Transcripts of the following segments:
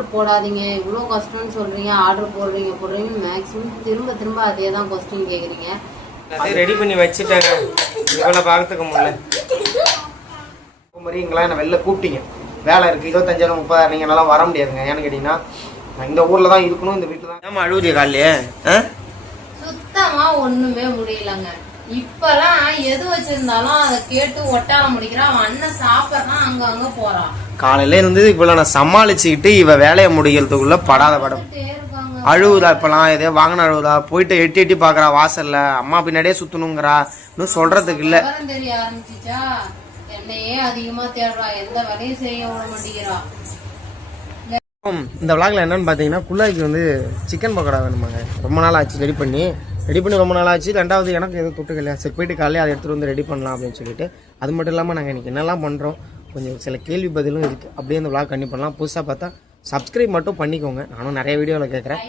Order போடாதீங்க, இவ்வளோ கஷ்டம்னு சொல்றீங்க, ஆர்டர் போடுறீங்க மேக்ஸிமம் திரும்ப திரும்ப அதே தான் கொஸ்டின் கேட்குறீங்க. அதே ரெடி பண்ணி வச்சுட்டாங்க, இவ்வளோ பார்த்துக்க முடியல. மாதிரிங்களா என்ன வெளில கூப்பிட்டீங்க, வேலை இருக்குது, 25,000 30,000 நீங்கள் நல்லா வர முடியாதுங்க. ஏன்னு கேட்டிங்கன்னா இந்த ஊரில் தான் இருக்கணும், இந்த வீட்டில் தான். ஏமா அழுவுதிய காலையே? சுத்தமாக ஒன்றுமே முடியலங்க. இப்பெல்லாம் எது வச்சிருந்தாலும் அதை கேட்டு ஒட்டால முடிக்கிறான். அவன் அண்ணன் சாப்பிட்றான், அங்க போறான். காலையில இருந்து இவ்வளவு நான் சமாளிச்சுக்கிட்டு இவ வேலையை முடிக்கிறதுக்குள்ள படாத படம். அழுவுதா, இப்பெல்லாம் எதே வாங்கின அழுவுதா, போயிட்டு எட்டி எட்டி பாக்குறா வாசல்ல, அம்மா பின்னாடியே சுத்தணுங்கிறா. இன்னும் சொல்றதுக்கு இல்ல. தெரிய ஆரம்பிச்சுச்சா, என்னையே அதிகமா தேடுறா, எந்த வேலையும் செய்ய விட மாட்டேங்கிறா. இந்த விளாக்ல என்னன்னு பாத்தீங்கன்னா, குள்ளாய்க்கு வந்து சிக்கன் பக்கோடா வேணுமாங்க. ரொம்ப நாள் ஆச்சு ரெடி பண்ணி ரொம்ப நாள் ஆச்சு. ரெண்டாவது எனக்கு எதுவும் தொட்டுக்கலையா, சரி போயிட்டு காலையில் அதை எடுத்துகிட்டு வந்து ரெடி பண்ணலாம் அப்படின்னு சொல்லிட்டு. அது மட்டும் இல்லாமல் நாங்கள் இன்றைக்கி என்னெல்லாம் பண்ணுறோம், கொஞ்சம் சில கேள்வி பதிலும் இருக்குது. அப்படியே அந்த விளாக் கண்டி பண்ணலாம். புதுசாக பார்த்தா சப்ஸ்கிரைப் மட்டும் பண்ணிக்கோங்க. நானும் நிறைய வீடியோவில் கேட்குறேன்,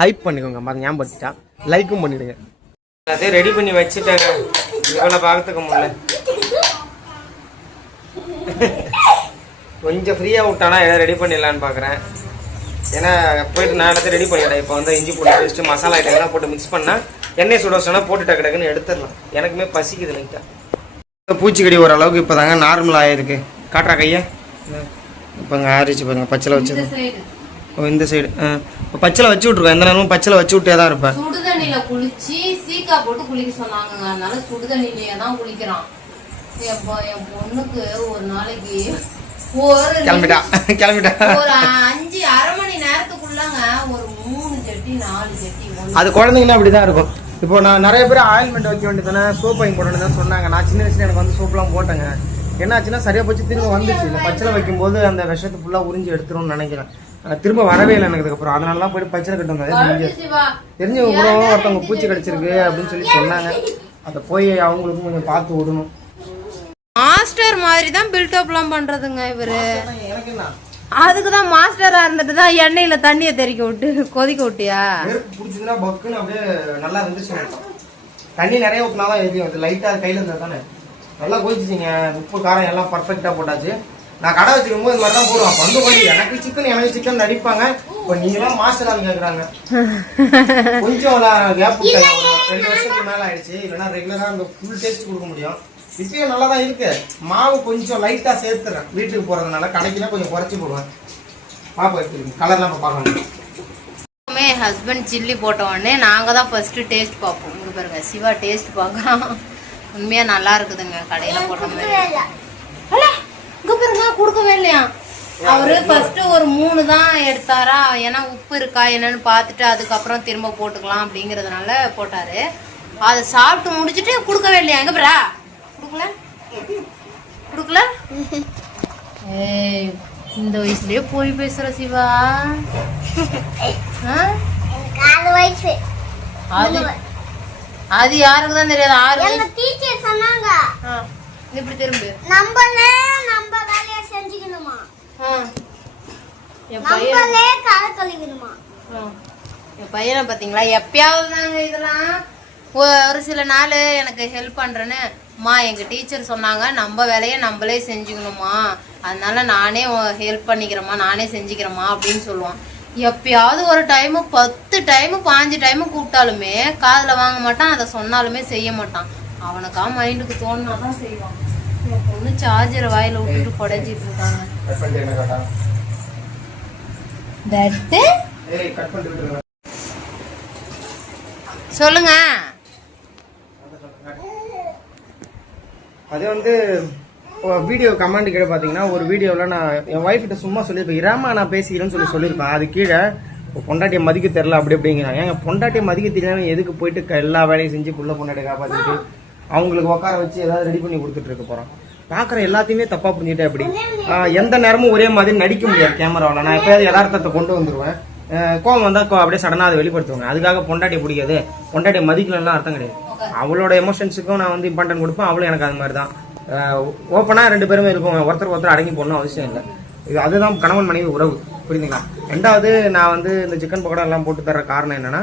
ஹைப் பண்ணிக்கோங்க. மாதிரி ஞாபகப்படுத்திட்டா லைக்கும் பண்ணிவிடுங்க. அதே ரெடி பண்ணி வச்சுட்டாங்க, இவ்வளோ பார்த்துக்க முடியல. கொஞ்சம் ஃப்ரீயாக விட்டானா எதாவது ரெடி பண்ணிடலான்னு பார்க்குறேன். ஏன்னா போயிட்டு நான் எல்லாத்தையும் ரெடி பண்ணிட்டேன். இப்போ வந்து இஞ்சி பூண்டு பேஸ்ட்டு மசாலா ஐட்டங்கள்லாம் போட்டு மிக்ஸ் பண்ணால் எண்ணெய் சுட சொன்னால் போட்டு டக்கு டக்குன்னு எடுத்துடலாம். எனக்குமே பசிக்குது லைட்டாக. பூச்சிக்கடி ஓரளவுக்கு இப்போ தாங்க நார்மல் ஆகிருக்கு. காட்டுறா கையை இப்போங்க ஆரிச்சு பாருங்க. பச்சளை வச்சது இந்த சைடு இப்போ பச்சளை வச்சு விட்ருக்கோம். எந்த நேரமும் பச்சளை வச்சு விட்டே தான் இருப்பேன். சுடுதண்ணியில குளிச்சு சீக்கா போட்டு குளிக்க சொன்னாங்க, அதனால சுடுதண்ணிலேயே தான் குளிக்கிறான். என் பொண்ணுக்கு ஒரு நாளைக்கு கிளம்பிட்டா ஒரு 5-6 மணி நேரத்துக்குள்ளங்க ஒரு 3 ஜட்டி 4 ஜட்டி. அது குழந்தைங்கன்னா அப்படிதான் இருக்கும். இப்போ நான் நிறைய பேர் ஆயில்மெண்ட் வைக்க வேண்டியதானே, சோப் வாங்கி போட வேண்டியதான் சொன்னாங்க. நான் சின்ன வயசுல எனக்கு வந்து சோப்லாம் போட்டேங்க. என்னாச்சுன்னா சரியா போச்சு, திரும்ப வந்துச்சு. இந்த பச்சளை வைக்கும்போது அந்த விஷத்தை ஃபுல்லா உறிஞ்சி எடுத்துரும்னு நினைக்கிறேன். திரும்ப வரவே இல்லை எனக்கு. அதுக்கப்புறம் அதனால தான் போயிட்டு பச்சளை கட்டு வந்தாங்க. தெரிஞ்சவங்க கூட ஒருத்தவங்க பூச்சி கடிச்சிருக்கு அப்படின்னு சொல்லி சொன்னாங்க. அதை போய் அவங்களுக்கும் கொஞ்சம் பார்த்து விடணும். மாஸ்டர் மாதிரி தான் பில்டப்லாம் பண்றதுங்க இவரு. அதுக்குதான் மாஸ்டரா இருந்துட்டு தான் எண்ணெயில தண்ணியை தெறிக்க விட்டு கொதிக்க விட்டியா? புடிச்சதுன்னா பக்குன்னு அப்படியே நல்லா வந்துச்சு. தண்ணி நிறைய ஊற்றினாதான் எரியும். அது லைட்டா கையில இருந்தா தானே. நல்லா கொதிச்சுங்க. உப்பு காரம் எல்லாம் பர்ஃபெக்டா போட்டாச்சு. நான் கடை வச்சுக்கும் போது இது மாதிரி தான் போடுவான். வந்து போய் எனக்கு சிக்கன் நடிப்பாங்க. இப்போ நீங்களாம் மாஸ்டரான்னு கேட்குறாங்க. கொஞ்சம் கேப் விட்டாங்க. ஒரு 2 வருஷத்துக்கு மேல ஆயிடுச்சு. இல்லைன்னா ரெகுலரா அந்த ஃபுல் டேஸ்ட் கொடுக்க முடியும். இப்பயும் நல்லா தான் இருக்கு. மாவு கொஞ்சம் லைட்டா சேர்த்துறேன். வீட்டுக்கு போறதுனால கடைக்குனா கொஞ்சம் குறைச்சி போடுவேன். பாப்பா எடுத்துருக்கு கலர்லாம் பார்க்கலாம். ஹஸ்பண்ட் சில்லி போட்ட உடனே நாங்க தான் ஃபர்ஸ்ட் டேஸ்ட் பார்ப்போம். இங்க பாருங்க, சிவா டேஸ்ட் பார்க்கலாம். உண்மையா நல்லா இருக்குதுங்க, கடையில போடுற மாதிரி. இங்க பாருங்க, கொடுக்கவே இல்லையா அவரு. ஃபர்ஸ்ட் ஒரு 3 தான் எடுத்தாரா, ஏன்னா உப்பு இருக்கா என்னன்னு பார்த்துட்டு அதுக்கப்புறம் திரும்ப போட்டுக்கலாம் அப்படிங்கறதுனால போட்டாரு. அதை சாப்பிட்டு முடிச்சுட்டு கொடுக்கவே இல்லையா. எங்க பாரா குடுக்கல. இந்த வயசுலயே போய் பேசுற சிவா. அது யாருக்குதான் தெரியாது. இப்படி திரும்பி என் பையனை பாத்தீங்களா, எப்பயாவது தாங்க இதெல்லாம். ஒரு சில நாள் எனக்கு ஹெல்ப் பண்றேன்னு, அம்மா எங்க டீச்சர் சொன்னாங்க நம்ம வேலையை நம்மளே செஞ்சுக்கணுமா, அதனால நானே ஹெல்ப் பண்ணிக்கிறேம்மா, நானே செஞ்சுக்கிறேம்மா அப்படின்னு சொல்லுவான். எப்பயாவது ஒரு டைமு 10 டைமு 5 டைமு கூப்பிட்டாலுமே காதில் வாங்க மாட்டான். அதை சொன்னாலுமே செய்ய மாட்டான். அவனுக்கா மைண்டுக்கு தோணுனாதான் செய்வான். என் பொண்ணு சார்ஜரை வாயில விட்டுட்டு குடைஞ்சிட்டு இருக்காங்க. சொல்லுங்க. அதே வந்து வீடியோ கமெண்ட் கீழே பார்த்தீங்கன்னா, ஒரு வீடியோவில் நான் என் ஒய்ஃப்கிட்ட சும்மா சொல்லியிருப்பேன், இராமா நான் பேசிக்கிறேன்னு சொல்லியிருப்பேன். அது கீழே பொண்டாட்டியை மதிக்க தெரில அப்படி அப்படிங்கிறாங்க. எங்கள் பொண்டாட்டியை மதிக்க தெரியாமல் எதுக்கு போயிட்டு எல்லா வேலையும் செஞ்சு புள்ள பொண்டாட்டி காப்பாற்றிட்டு அவங்களுக்கு உட்கார வச்சு ஏதாவது ரெடி பண்ணி கொடுத்துட்டு இருக்க போகிறோம். பார்க்குற எல்லாத்தையுமே தப்பாக புரிஞ்சுட்டேன். அப்படி எந்த நேரமும் ஒரே மாதிரி நடிக்க முடியாது கேமராவில். நான் எப்போயாவது யதார்த்தத்தை கொண்டு வந்துடுவேன். கோவம் வந்தால் அப்படியே சடனாக அதை வெளிப்படுத்துவாங்க. அதுக்காக பொண்டாட்டியை பிடிக்காது, பொண்டாட்டியை மதிக்கலன்னா அர்த்தம் கிடையாது. அவளோட எமோஷன்ஸுக்கும் நான் வந்து இம்பார்ட்டன்ட் கொடுப்பேன். அவளும் எனக்கு அது மாதிரி தான். ஓப்பனாக 2 பேருமே இருப்போம். ஒருத்தர் அடங்கி போடணும் அவசியம் இல்லை. அதுதான் கணவன் மனைவி உறவு, புரியுதுங்களா? 2வது நான் வந்து இந்த சிக்கன் பக்கோடா எல்லாம் போட்டு தர காரணம் என்னன்னா,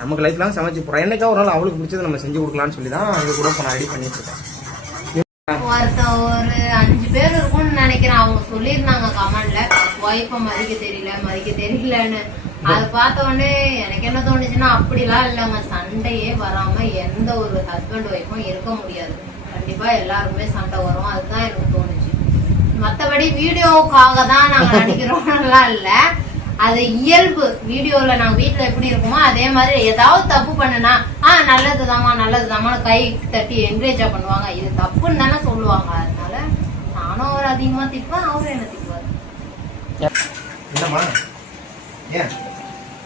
நமக்கு லைஃப்லாம் சமைச்சு போகிறோம். என்னைக்கா ஒரு நாள் அவளுக்கு பிடிச்சதை நம்ம செஞ்சு கொடுக்கலான்னு சொல்லி தான் அவங்க கூட இப்போ நான் ரெடி பண்ணிட்டு இருக்கேன். ஒரு 5 பேர் இருக்கும்னு நினைக்கிறேன். அவங்க சொல்லியிருந்தாங்க கமெண்ட்ல. ஒய்ஃபை மதிக்க தெரியலன்னு அது பார்த்த உடனே எனக்கு என்ன தோணுச்சுன்னா அப்படிலாம் இல்லைங்க, சண்டையே வராம எந்த ஒரு ஹஸ்பண்ட் ஒய்ஃபும் இருக்க முடியாது. கண்டிப்பா எல்லாருமே சண்டை வரும், அதுதான் எனக்கு தோணுச்சு. மற்றபடி வீடியோவுக்காக தான் நாங்க நடிக்கிறோம்லாம் இல்ல, அது இயல்பு. வீடியோல நாங்க வீட்டுல எப்படி இருக்குமோ அதே மாதிரி ஏதாவது தப்பு பண்ணுனா நல்லதுதாமா கை தட்டி என்கரேஜா பண்ணுவாங்க. இது தப்புன்னு தானே சொல்லுவாங்க. அதனால நானும் அவர் அதிகமா திப்பேன், அவரும் என்ன திப்பாரு.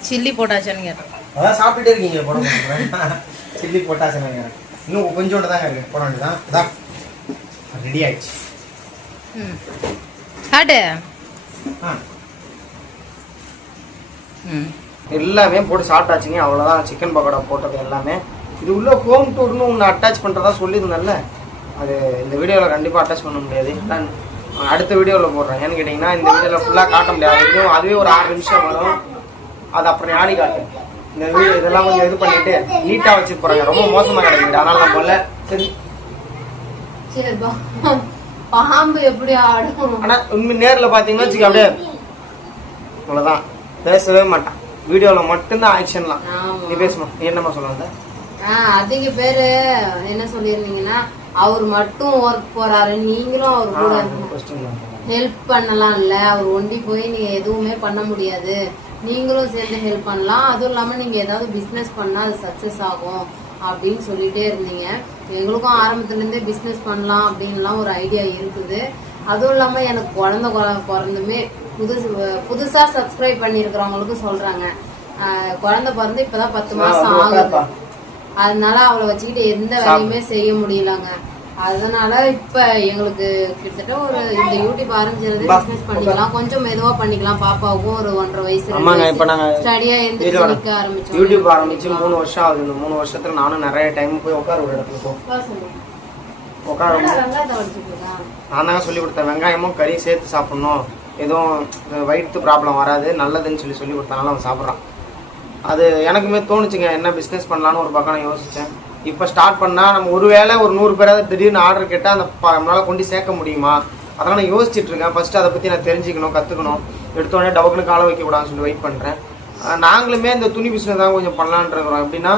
சில்லி போட்டாச்சான்னு கேட்டேன். அதான் சாப்பிட்டுட்டே இருக்கீங்க, போட சில்லி போட்டாச்சுன்னு கேட்டேன். இன்னும் கொஞ்சோண்டு தாங்க இருக்கு, போட வேண்டியதான். ரெடி ஆயிடுச்சு. காட்டு. எல்லாமே போட்டு சாப்பிட்டாச்சுங்க. அவ்வளோதான் சிக்கன் பக்கோடா போட்டது எல்லாமே. இது உள்ள ஹோம் டூர்னு ஒன்று அட்டாச் பண்ணுறதா சொல்லியிருந்தேன்ல, அது இந்த வீடியோவில் கண்டிப்பாக அட்டாச் பண்ண முடியாது. அடுத்த வீடியோவில் போடுறேன். ஏன்னு கேட்டிங்கன்னா இந்த வீடியோவில் ஃபுல்லாக காட்ட முடியாது. அதுவே ஒரு 6 நிமிஷம் வரும். அது அப்புறம் ஆடி காட்டும். இந்த வீடியோ இதெல்லாம் கொஞ்சம் இது பண்ணிட்டு நீட்டாக வச்சு போகிறாங்க. ரொம்ப மோசமாக கிடைக்குது, அதனால நான் போல. சரி, பாம்பு எப்படி ஆடும். ஆனால் உண்மை நேரில் பார்த்தீங்கன்னா வச்சுக்க அப்படியே அவ்வளோதான், பேசவே மாட்டான். வீடியோவில் மட்டும்தான் ஆக்ஷன்லாம். நீ பேசுமா, நீ என்னமா சொல்லுவாங்க? அதிக பேரு என்ன சொல்லிருந்தீங்கன்னா அவர் மட்டும் ஒர்க் போறாரு, நீங்களும் அவர் கூட ஹெல்ப் பண்ணலாம் இல்ல, அவர் ஒண்டி போய் நீங்க எதுவுமே பண்ண முடியாது, நீங்களும் சேர்ந்து ஹெல்ப் பண்ணலாம். அதுவும் இல்லாம நீங்க ஏதாவது பிசினஸ் பண்ணா அது சக்சஸ் ஆகும் அப்படின்னு சொல்லிட்டே இருந்தீங்க. எங்களுக்கும் ஆரம்பத்துல இருந்தே பிசினஸ் பண்ணலாம் அப்படின்லாம் ஒரு ஐடியா இருக்குது. அதுவும் இல்லாம எனக்கு குழந்தை பிறந்துமே புதுசா சப்ஸ்கிரைப் பண்ணிருக்கிறவங்களுக்கும் சொல்றாங்க, குழந்தை பிறந்து இப்பதான் 10 மாசம் ஆகுது. அதனால அவளை வச்சுக்கிட்டு எந்த வேலையுமே செய்ய முடியலங்க. அதனால இப்ப எங்களுக்கு கிட்டத்தட்ட ஒரு இந்த யூடியூப் ஆரம்பிச்சது பிசினஸ் பண்ணிக்கலாம், கொஞ்சம் மெதுவா பண்ணிக்கலாம். பாப்பாவுக்கும் ஒரு 1.5 வயசு ஸ்டடியா எந்திரிச்சு நிக்க ஆரம்பிச்சோம். யூடியூப் ஆரம்பிச்சு 3 வருஷம் ஆகுது. இந்த 3 வருஷத்துல நானும் நிறைய டைம் போய் உட்கார ஒரு இடத்துல நான் தாங்க சொல்லி கொடுத்தேன். வெங்காயமும் கறி சேர்த்து சாப்பிடணும், எதுவும் வயிற்று ப்ராப்ளம் வராது, நல்லதுன்னு சொல்லி கொடுத்தனால அவன் சாப்பிட்றான். அது எனக்குமே தோணுச்சுங்க, என்ன பிஸ்னஸ் பண்ணலான்னு ஒரு பக்கம் நான் யோசித்தேன். இப்போ ஸ்டார்ட் பண்ணால் நம்ம ஒரு வேளை ஒரு 100 பேராவது திடீர்னு ஆர்டர் கேட்டால் அந்த நம்மளால் கொண்டு சேர்க்க முடியுமா, அதெல்லாம் நான் யோசிச்சுட்டு இருக்கேன். ஃபஸ்ட்டு அதை பற்றி நான் தெரிஞ்சுக்கணும், கற்றுக்கணும். எடுத்தோடனே டவுக்குன்னு காலை வைக்கக்கூடாதுன்னு சொல்லி வெயிட் பண்ணுறேன். நாங்களுமே இந்த துணி பிஸ்னஸ் தான் கொஞ்சம் பண்ணலான்ட்டு. எப்படின்னா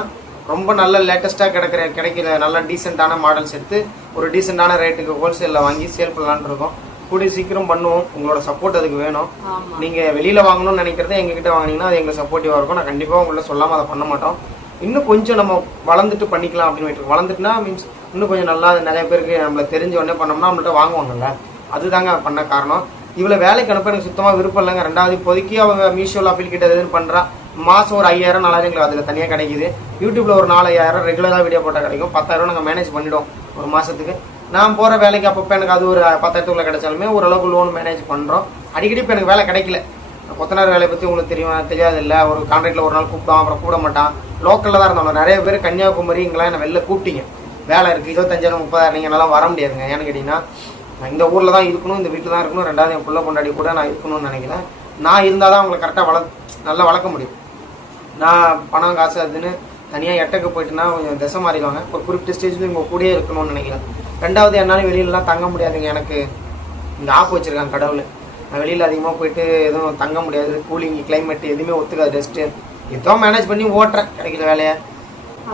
ரொம்ப நல்ல லேட்டஸ்ட்டாக கிடைக்கிற நல்ல டீசெண்டான மாடல்ஸ் எடுத்து ஒரு டீசெண்டான ரேட்டுக்கு ஹோல்சேலில் வாங்கி சேல் பண்ணலான்ட்டு இருக்கோம். கூடிய சீக்கிரம் பண்ணுவோம். உங்களோட சப்போர்ட் அதுக்கு வேணும். நீங்கள் வெளியில் வாங்கணும்னு நினைக்கிறத எங்ககிட்ட வாங்கினீங்கன்னா அது எங்களுக்கு சப்போர்ட்டிவாக இருக்கும். நான் கண்டிப்பாக உங்களை சொல்லாமல் அதை பண்ண மாட்டோம். இன்னும் கொஞ்சம் நம்ம வளர்ந்துட்டு பண்ணிக்கலாம் அப்படின்னு வளர்ந்துட்டுனா மீன்ஸ் இன்னும் கொஞ்சம் நல்லா நிறைய பேருக்கு நம்மளை தெரிஞ்ச உடனே பண்ணோம்னா நம்மள்ட்ட வாங்குவாங்கல்ல, அதுதாங்க பண்ண காரணம். இவ்வளோ வேலைக்கு அனுப்ப எனக்கு சுத்தமாக விருப்பம் இல்லைங்க. ரெண்டாவது இப்போதைக்கு அவங்க மீஷோவில் அஃபிலிகேட் எதுன்னு பண்ணுறா, மாதம் ஒரு 5000 4000 எங்களுக்கு அதில் தனியாக கிடைக்குது. யூடியூப்பில் ஒரு 4000 ரெகுலராக வீடியோ போட்டால் கிடைக்கும். 10,000 நாங்கள் மேனேஜ் பண்ணிவிடுவோம் ஒரு மாதத்துக்கு. நான் போகிற வேலைக்கு அப்பப்போ எனக்கு அது ஒரு 10,000 கிடைச்சாலுமே ஓரளவுக்கு லோன் மேனேஜ் பண்ணுறோம். அடிக்கடி இப்போ எனக்கு வேலை கிடைக்கல. கொத்தனார் வேலையை பற்றி உங்களுக்கு தெரியாது இல்லை, ஒரு கான்ட்ராக்டில் ஒரு நாள் கூப்பிடுவான், அப்புறம் கூட மாட்டான். லோக்கலில் தான் இருந்தோம். நிறைய பேர் கன்னியாகுமரி இங்கெல்லாம் என்ன வெளில கூப்பிட்டீங்க, வேலை இருக்குது 25,000 30,000 நீங்கள் என்னால் வர முடியாதுங்க. ஏன்னு கேட்டிங்கன்னா நான் இந்த ஊரில் தான் இருக்கணும், இந்த வீட்டில் தான் இருக்கணும். ரெண்டாவது என் பிள்ளை பொண்டாடி கூட நான் இருக்கணும்னு நினைக்கிறேன். நான் இருந்தால் தான் அவங்களை கரெக்டாக நல்லா வளர்க்க முடியும். நான் பணம் காசு அதுன்னு தனியாக எட்டக்கு போயிட்டுனா கொஞ்சம் திசை மாறிடுவாங்க. ஒரு குறிப்பிட்ட ஸ்டேஜில் உங்கள் கூடயே இருக்கணும்னு நினைக்கிறேன். ரெண்டாவது என்னாலும் வெளியிலலாம் தங்க முடியாதுங்க. எனக்கு இங்கே ஆப்பு வச்சுருக்காங்க கடவுள். நான் வெளியில் அதிகமாக போயிட்டு எதுவும் தங்க முடியாது. கூலிங் கிளைமேட் எதுவுமே ஒத்துக்காது. ரெஸ்ட்டு ஏதோ மேனேஜ் பண்ணி ஓட்டுறேன் கிடைக்கிற வேலையை.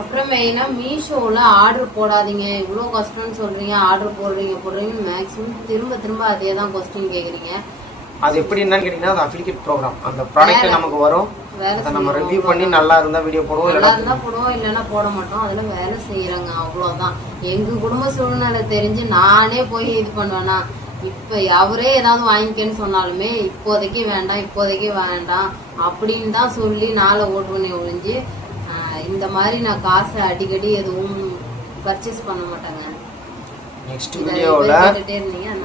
அப்புறம் மெயினாக மீஷோவில் ஆர்டர் போடாதீங்க, இவ்வளோ கஷ்டம்னு சொல்கிறீங்க, ஆர்டர் போடுறீங்க மேக்ஸிமம் திரும்ப அதே தான் கொஸ்டின் கேட்குறீங்க. அது எப்படி என்னன்னு கேட்டிங்கன்னா அது அஃபிலிகேட் ப்ரோக்ராம். அந்த ப்ராடக்ட் நமக்கு வரும், அதை நம்ம ரிவ்யூ பண்ணி நல்லா இருந்தால் வீடியோ போடுவோம், நல்லா இருந்தால் போடுவோம், இல்லைன்னா போட மாட்டோம். அதில் வேலை செய்கிறாங்க, அவ்வளோதான். எங்கள் குடும்ப சூழ்நிலை தெரிஞ்சு நானே போய் இது பண்ணுவேன்னா, இப்போ அவரே ஏதாவது வாங்கிக்கன்னு சொன்னாலுமே இப்போதைக்கு வேண்டாம் அப்படின்னு தான் சொல்லி நாளை ஓட்டுவனே ஒழிஞ்சு இந்த மாதிரி நான் காசை அடிக்கடி எதுவும் பர்ச்சேஸ் பண்ண மாட்டேங்க. நெக்ஸ்ட் வீடியோவில்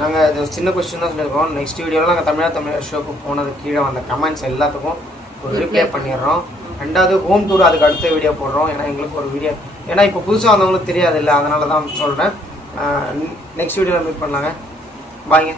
நாங்கள் இது சின்ன கொஸ்டின் தான் சொல்லியிருக்கோம். நெக்ஸ்ட் வீடியோவில் நாங்கள் தமிழ் ஷோக்கு போனது கீழே வந்த கமெண்ட்ஸ் எல்லாத்துக்கும் ஒரு ரிப்ளை பண்ணிடுறோம். ரெண்டாவது ஹோம் டூர் அதுக்கு அடுத்த வீடியோ போடுறோம். ஏன்னா எங்களுக்கு ஒரு வீடியோ, ஏன்னா இப்போ புதுசாக வந்தவங்களுக்கு தெரியாது இல்லை, அதனால தான் சொல்கிறேன். நெக்ஸ்ட் வீடியோவில் மீட் பண்ணலாங்க. பாய்ங்க.